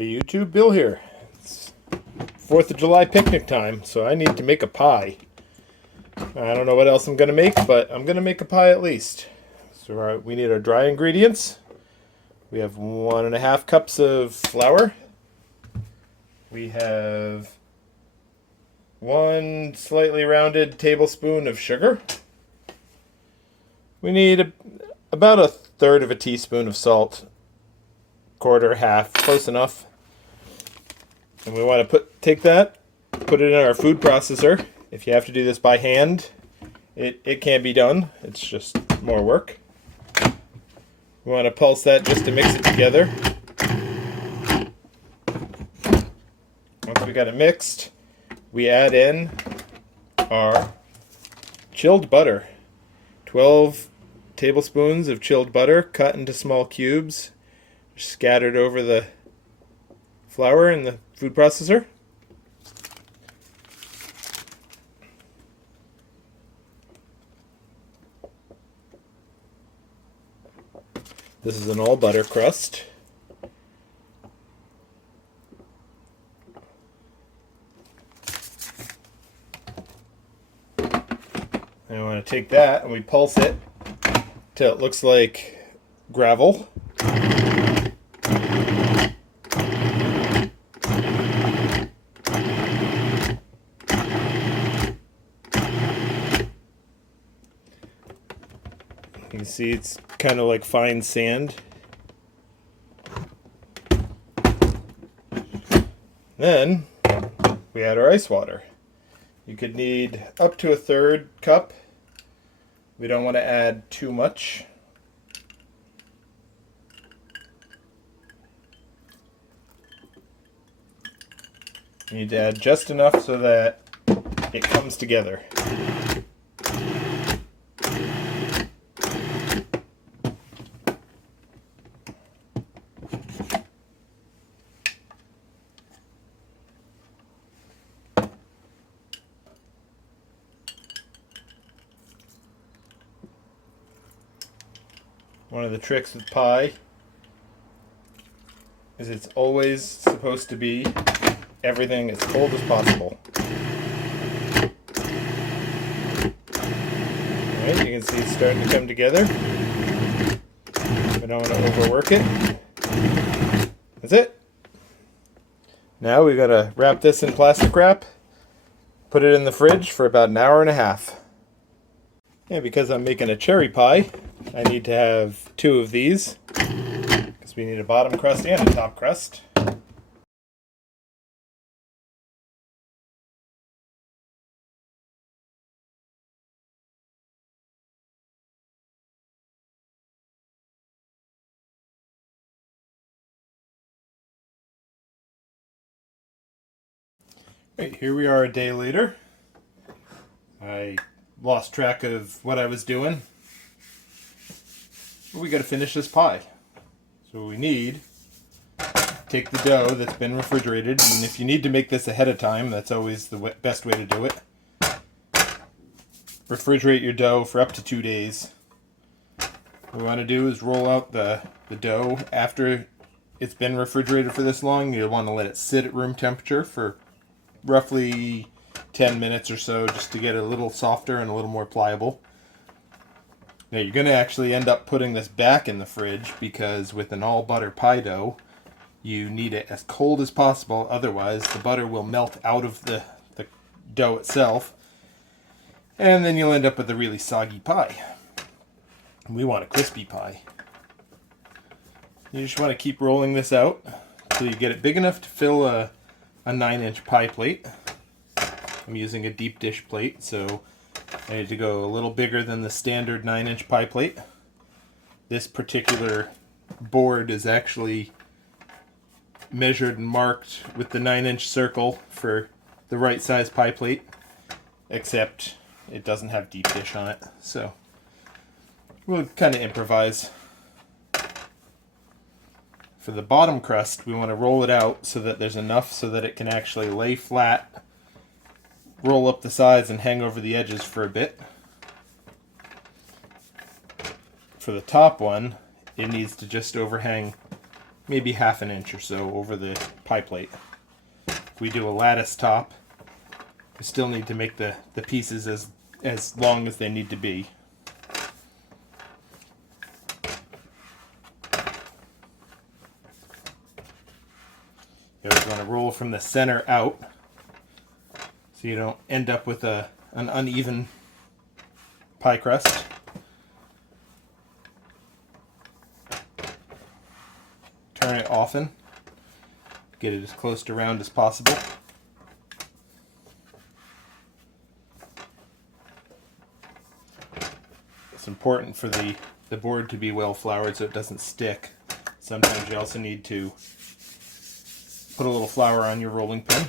Hey YouTube, Bill here. It's 4th of July picnic time, so I need to make a pie. I don't know what else I'm going to make, but I'm going to make a pie at least. So we need our dry ingredients. We have 1.5 cups of flour. We have 1 slightly rounded tablespoon of sugar. We need about 1/3 of a teaspoon of salt. Quarter, half, close enough. And we want to take that, put it in our food processor. If you have to do this by hand, it can be done. It's just more work. We want to pulse that just to mix it together. Once we got it mixed, we add in our chilled butter. 12 tablespoons of chilled butter cut into small cubes, scattered over the flour in the food processor. This is an all butter crust. And we want to take that and we pulse it till it looks like gravel. You can see it's kind of like fine sand. Then we add our ice water. You could need up to 1/3 cup. We don't want to add too much. You need to add just enough so that it comes together. One of the tricks with pie is it's always supposed to be everything as cold as possible. Alright, you can see it's starting to come together. We don't want to overwork it. That's it. Now we've got to wrap this in plastic wrap, put it in the fridge for about 1.5 hours. And because I'm making a cherry pie, I need to have 2 of these, because we need a bottom crust and a top crust. Right, here we are a day later. I lost track of what I was doing. We got to finish this pie. So we need, take the dough that's been refrigerated, and if you need to make this ahead of time, that's always the best way to do it. Refrigerate your dough for up to 2 days. What we want to do is roll out the dough after it's been refrigerated for this long. You'll want to let it sit at room temperature for roughly 10 minutes or so, just to get it a little softer and a little more pliable. Now you're going to actually end up putting this back in the fridge, because with an all butter pie dough, you need it as cold as possible, otherwise the butter will melt out of the dough itself, and then you'll end up with a really soggy pie. We want a crispy pie. You just want to keep rolling this out until you get it big enough to fill a 9-inch pie plate. I'm using a deep dish plate, so I need to go a little bigger than the standard 9-inch pie plate. This particular board is actually measured and marked with the 9-inch circle for the right size pie plate, except it doesn't have deep dish on it, so we'll kind of improvise. For the bottom crust, we want to roll it out so that there's enough so that it can actually lay flat, roll up the sides, and hang over the edges for a bit. For the top one, it needs to just overhang maybe ½ inch or so over the pie plate. If we do a lattice top, we still need to make the pieces as long as they need to be. You always want to roll from the center out so you don't end up with an uneven pie crust. Turn it often. Get it as close to round as possible. It's important for the board to be well floured so it doesn't stick. Sometimes you also need to put a little flour on your rolling pin.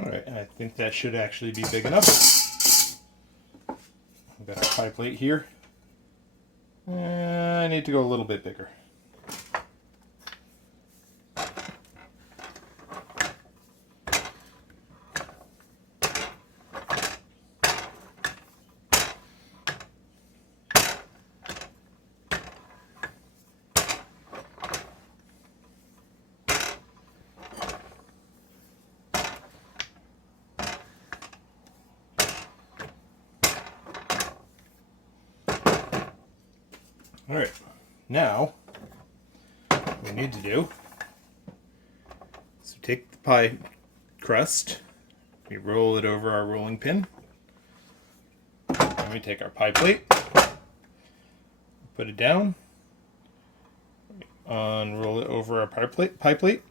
Alright, I think that should actually be big enough. We've got our pie plate here. I need to go a little bit bigger. Alright, now what we need to do is take the pie crust, we roll it over our rolling pin, and we take our pie plate, put it down, unroll it over our pie plate.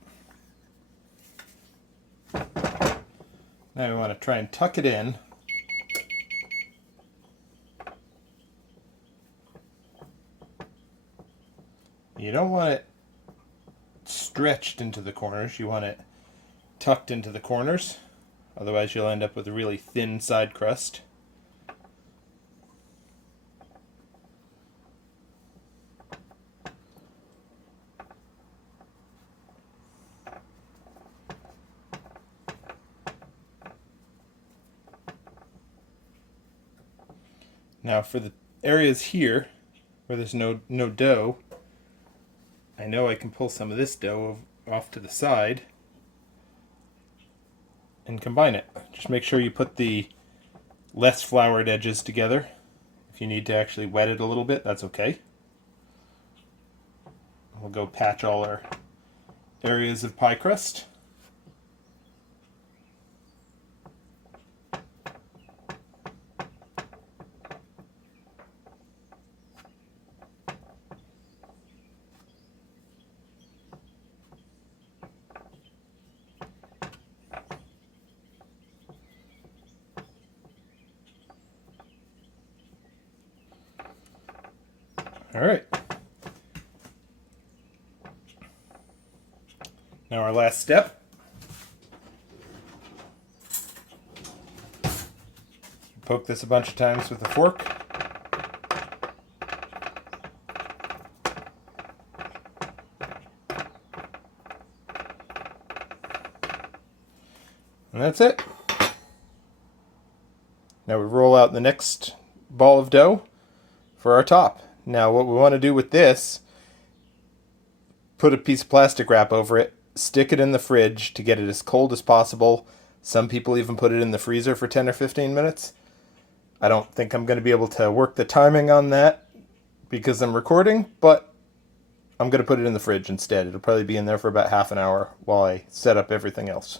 Now we want to try and tuck it in. You don't want it stretched into the corners, you want it tucked into the corners, otherwise you'll end up with a really thin side crust. Now for the areas here where there's no dough, I know I can pull some of this dough off to the side and combine it. Just make sure you put the less floured edges together. If you need to actually wet it a little bit, that's okay. We'll go patch all our areas of pie crust. All right. Now our last step. Poke this a bunch of times with a fork. And that's it. Now we roll out the next ball of dough for our top. Now what we want to do with this, put a piece of plastic wrap over it, stick it in the fridge to get it as cold as possible. Some people even put it in the freezer for 10 or 15 minutes. I don't think I'm going to be able to work the timing on that because I'm recording, but I'm going to put it in the fridge instead. It'll probably be in there for about ½ an hour while I set up everything else.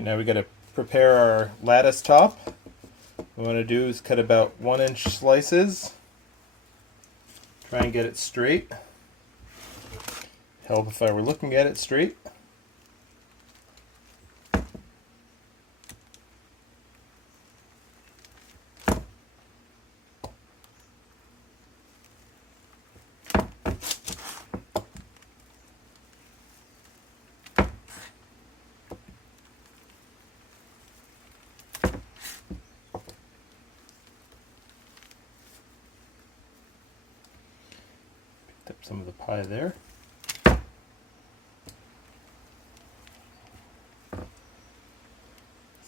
Alright, now we got to prepare our lattice top. What we want to do is cut about 1-inch slices. Try and get it straight. Help if I were looking at it straight. Picked up some of the pie there.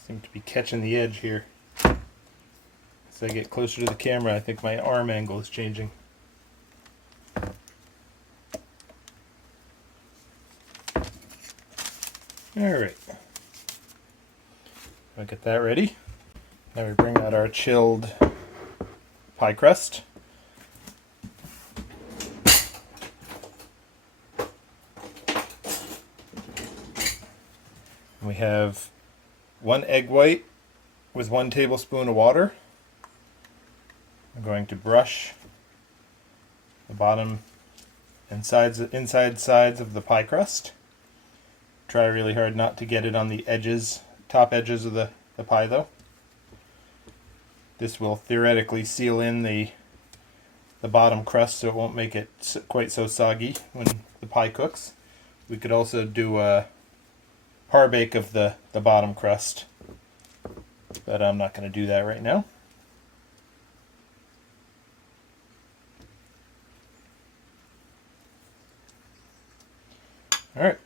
Seem to be catching the edge here. As I get closer to the camera, I think my arm angle is changing. Alright. I'll get that ready. Now we bring out our chilled pie crust. We have 1 egg white with 1 tablespoon of water. I'm going to brush the bottom and inside sides of the pie crust. Try really hard not to get it on the edges, top edges of the pie though. This will theoretically seal in the bottom crust so it won't make it quite so soggy when the pie cooks. We could also do a par bake of the bottom crust, but I'm not going to do that right now. Alright.